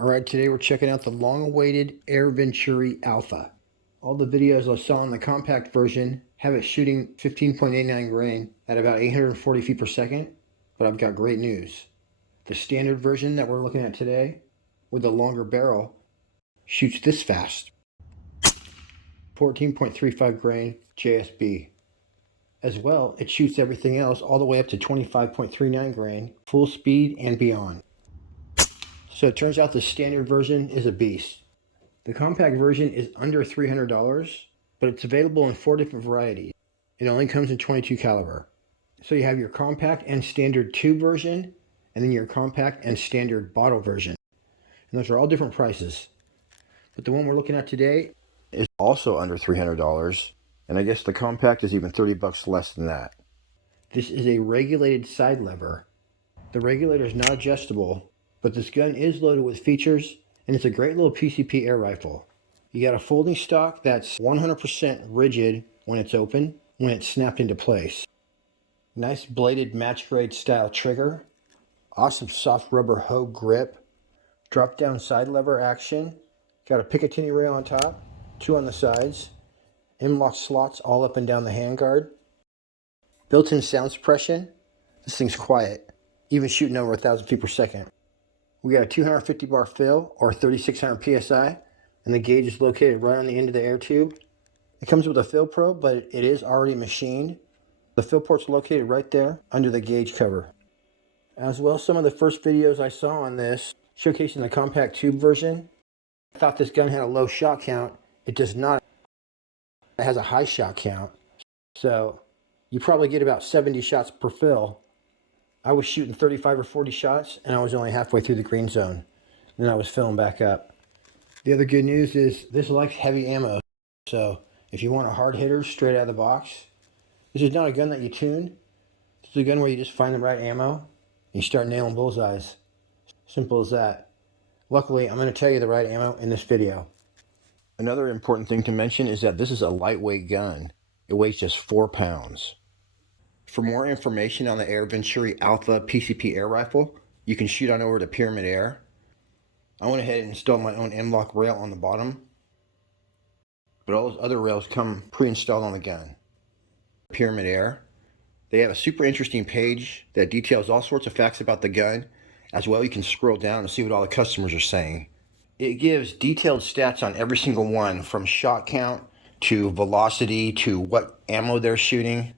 Alright, today we're checking out the long-awaited Air Venturi ALPHA. All the videos I saw in the compact version have it shooting 15.89 grain at about 840 feet per second, but I've got great news. The standard version that we're looking at today, with the longer barrel, shoots this fast. 14.35 grain JSB. As well, it shoots everything else all the way up to 25.39 grain, full speed and beyond. So it turns out the standard version is a beast. The compact version is under $300, but it's available in 4 different varieties. It only comes in 22 caliber. So you have your compact and standard tube version, and then your compact and standard bottle version. And those are all different prices. But the one we're looking at today is also under $300, and I guess the compact is even 30 bucks less than that. This is a regulated side lever. The regulator is not adjustable, but this gun is loaded with features, and it's a great little PCP air rifle. You got a folding stock that's 100% rigid when it's open, when it's snapped into place. Nice bladed match grade style trigger. Awesome soft rubber hoe grip. Drop down side lever action. Got a Picatinny rail on top, 2 on the sides. M-Lok slots all up and down the handguard. Built-in sound suppression. This thing's quiet, even shooting over 1,000 feet per second. We got a 250 bar fill, or 3600 psi, and the gauge is located right on the end of the air tube. It comes with a fill probe, but it is already machined. The fill port's located right there under the gauge cover. As well, some of the first videos I saw on this, showcasing the compact tube version, I thought this gun had a low shot count. It does not. It has a high shot count. So you probably get about 70 shots per fill. I was shooting 35 or 40 shots, and I was only halfway through the green zone. Then I was filling back up. The other good news is this likes heavy ammo. So if you want a hard hitter straight out of the box, this is not a gun that you tune. This is a gun where you just find the right ammo, and you start nailing bullseyes. Simple as that. Luckily, I'm going to tell you the right ammo in this video. Another important thing to mention is that this is a lightweight gun. It weighs just 4 pounds. For more information on the Air Venturi ALPHA PCP air rifle, you can shoot on over to Pyramid Air. I went ahead and installed my own M-Lok rail on the bottom, but all those other rails come pre-installed on the gun. Pyramid Air. They have a super interesting page that details all sorts of facts about the gun. As well, you can scroll down and see what all the customers are saying. It gives detailed stats on every single one, from shot count to velocity to what ammo they're shooting.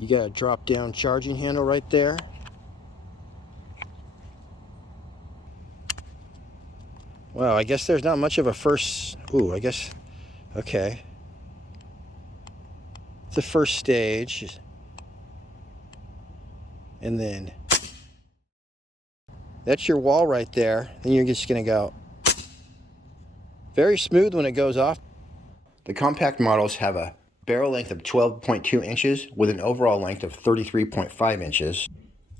You got a drop down charging handle right there. Wow, I guess there's not much of a first. Okay. It's the first stage. And then that's your wall right there. Then you're just gonna go. Very smooth when it goes off. The compact models have a barrel length of 12.2 inches with an overall length of 33.5 inches.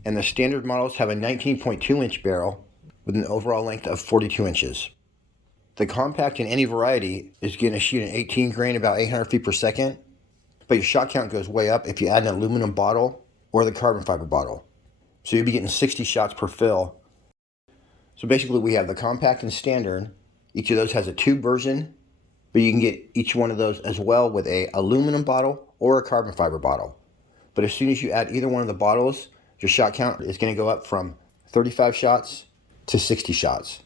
And the standard models have a 19.2 inch barrel with an overall length of 42 inches. The compact in any variety is going to shoot an 18 grain about 800 feet per second, but your shot count goes way up if you add an aluminum bottle or the carbon fiber bottle. So you'll be getting 60 shots per fill. So basically we have the compact and standard. Each of those has a tube version, but you can get each one of those as well with a aluminum bottle or a carbon fiber bottle. But as soon as you add either one of the bottles, your shot count is going to go up from 35 shots to 60 shots.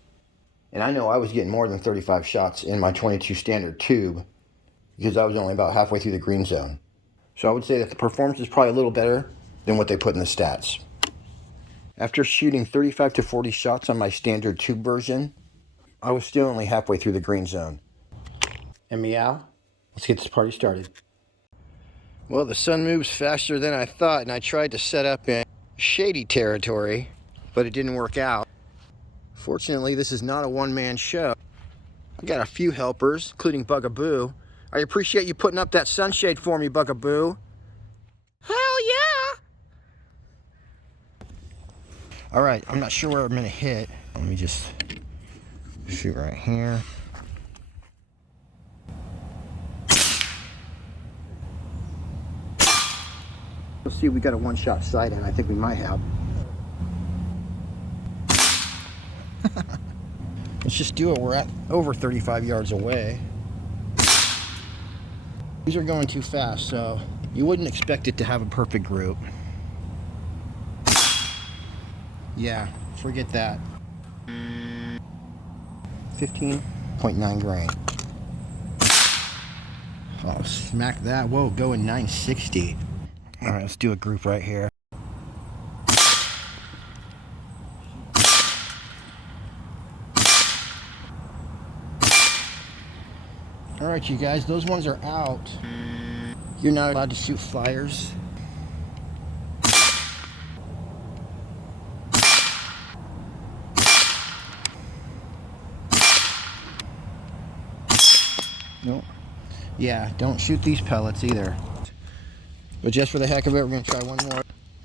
And I know I was getting more than 35 shots in my 22 standard tube because I was only about halfway through the green zone. So I would say that the performance is probably a little better than what they put in the stats. After shooting 35 to 40 shots on my standard tube version, I was still only halfway through the green zone. And meow, let's get this party started. Well, the sun moves faster than I thought, and I tried to set up in shady territory, but it didn't work out. Fortunately, this is not a one-man show. I got a few helpers, including Bugaboo. I appreciate you putting up that sunshade for me, Bugaboo. Hell yeah! All right, I'm not sure where I'm gonna hit. Let me just shoot right here. Let's see if we got a one-shot sight in. I think we might have. Let's just do it. We're at over 35 yards away. These are going too fast, so you wouldn't expect it to have a perfect group. Yeah, forget that. 15.9 grain. Oh, smack that. Whoa, going 960. All right, let's do a group right here. All right, you guys, those ones are out. You're not allowed to shoot flyers. Nope. Yeah, don't shoot these pellets either. But just for the heck of it, we're gonna try one more.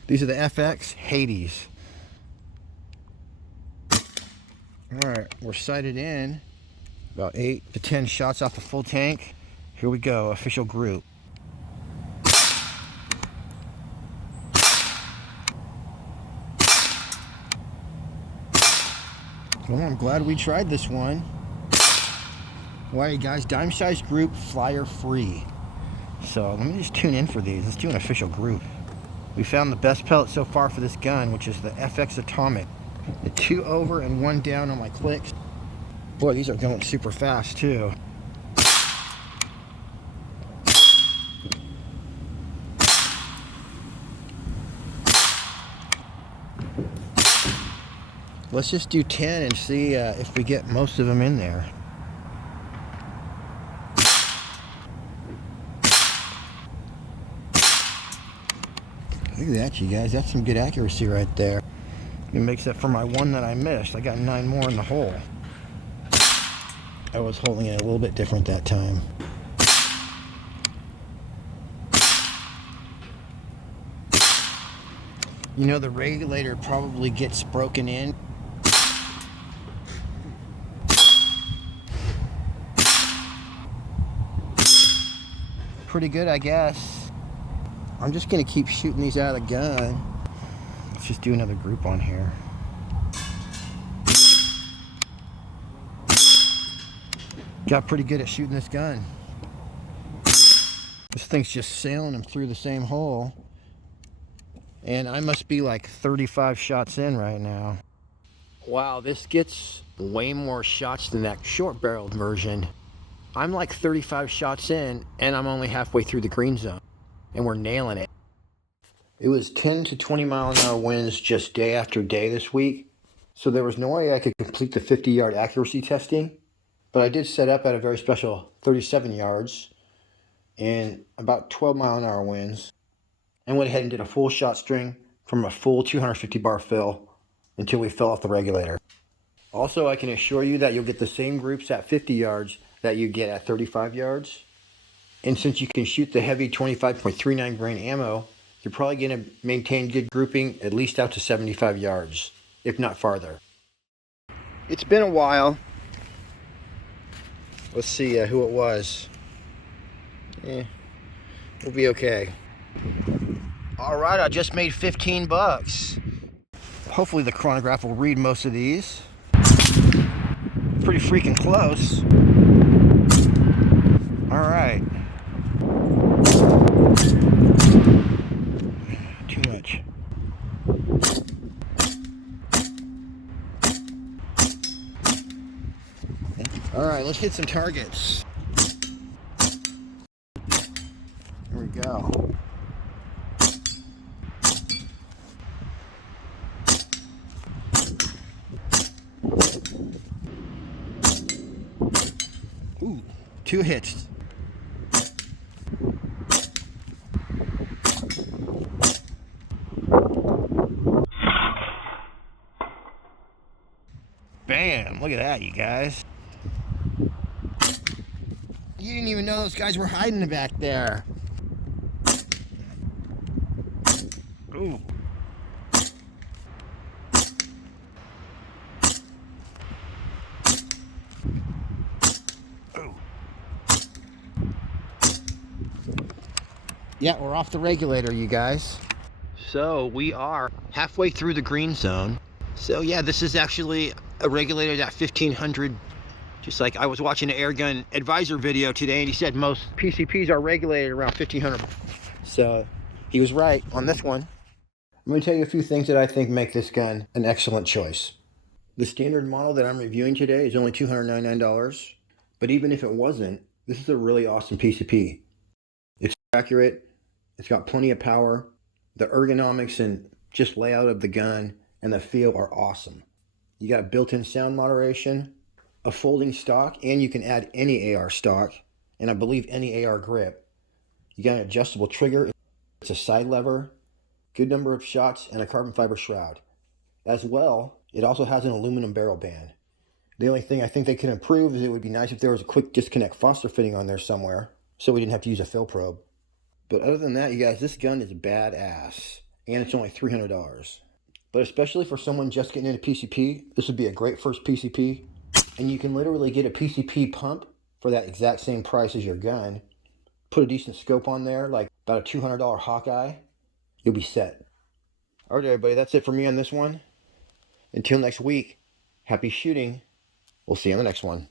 These are the FX Hades. All right, we're sighted in. About 8 to 10 shots off the full tank. Here we go, official group. Well, I'm glad we tried this one. Alright guys, dime size group, flyer free. So let me just tune in for these. Let's do an official group. We found the best pellet so far for this gun, which is the FX Atomic. The 2 over and 1 down on my clicks. Boy, these are going super fast too. Let's just do 10 and see if we get most of them in there. Look at that, you guys. That's some good accuracy right there. It makes up for my one that I missed. I got 9 more in the hole. I was holding it a little bit different that time. You know, the regulator probably gets broken in. Pretty good, I guess. I'm just gonna keep shooting these out of the gun. Let's just do another group on here. Got pretty good at shooting this gun. This thing's just sailing them through the same hole. And I must be like 35 shots in right now. Wow, this gets way more shots than that short-barreled version. I'm like 35 shots in, and I'm only halfway through the green zone. And we're nailing it. It was 10 to 20 mile an hour winds just day after day this week. So there was no way I could complete the 50-yard accuracy testing. But I did set up at a very special 37 yards and about 12 mile an hour winds. And went ahead and did a full shot string from a full 250 bar fill until we fell off the regulator. Also, I can assure you that you'll get the same groups at 50 yards that you get at 35 yards. And since you can shoot the heavy 25.39 grain ammo, you're probably going to maintain good grouping at least out to 75 yards, if not farther. It's been a while. Let's see who it was. We'll be okay. Alright, I just made 15 bucks. Hopefully the chronograph will read most of these. Pretty freaking close. Alright. Too much. Alright, let's hit some targets. Here we go. Ooh, 2 hits. Bam! Look at that, you guys. You didn't even know those guys were hiding back there. Ooh. Yeah, we're off the regulator, you guys. So we are halfway through the green zone. So yeah, this is actually regulated at 1500. Just like I was watching an Airgun advisor video today, and he said most PCPs are regulated around 1500. So he was right on this one. I'm going to tell you a few things that I think make this gun an excellent choice. The standard model that I'm reviewing today is only $299, but even if it wasn't, this is a really awesome PCP. It's accurate, it's got plenty of power, the ergonomics and just layout of the gun and the feel are awesome. You got built-in sound moderation, a folding stock, and you can add any AR stock, and I believe any AR grip. You got an adjustable trigger, it's a side lever, good number of shots, and a carbon fiber shroud. As well, it also has an aluminum barrel band. The only thing I think they could improve is it would be nice if there was a quick disconnect phosphor fitting on there somewhere, so we didn't have to use a fill probe. But other than that, you guys, this gun is badass, and it's only $300. But especially for someone just getting into PCP, this would be a great first PCP. And you can literally get a PCP pump for that exact same price as your gun. Put a decent scope on there, like about a $200 Hawkeye. You'll be set. All right, everybody, that's it for me on this one. Until next week, happy shooting. We'll see you on the next one.